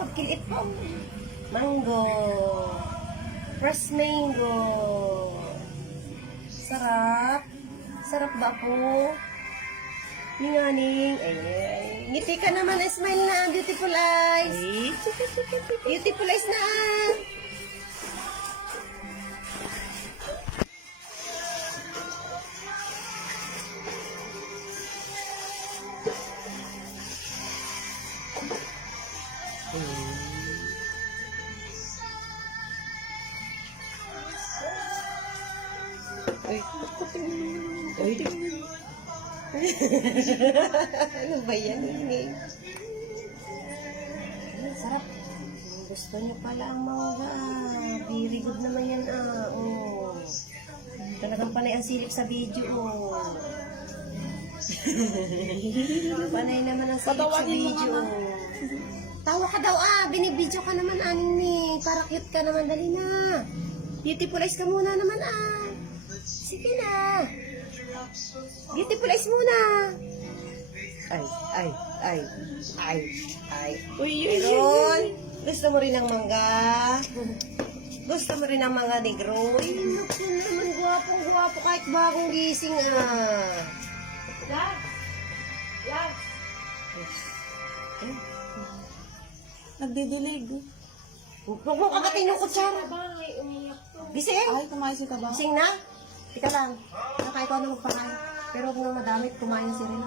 pagkilit po. Mango. Fresh mango. Sarap. Sarap ba po? Ninganing. Ay, ngiti ka naman. Smile na. Beautiful eyes. Beautiful eyes na. Ay. Ano ba yan, ini? Sarap. Gusto niyo pala ang mangga. Very good naman yan, oh. Talagang panay ang silip sa video, oh. Panay naman ang silip sa video. Tawa ka daw, binibidyo ka naman, aning ni. Para cute ka naman, dali na. Beautiful eyes ka muna naman, Sige na. Beautiful eyes muna. Ay. Meron. Gusto mo rin ng mangga? Gusto mo rin ng mga negro? Ay, naku naman, gwapong-gwapo kahit bagong gising, Love. Nagdidilig. Huwag mo kagatin yung kutsara. Gising? Ay, kumaisi ka ba? Gising na? Tika lang. Nakain ko na magpakain. Pero huwag na madami, kumain si Rina.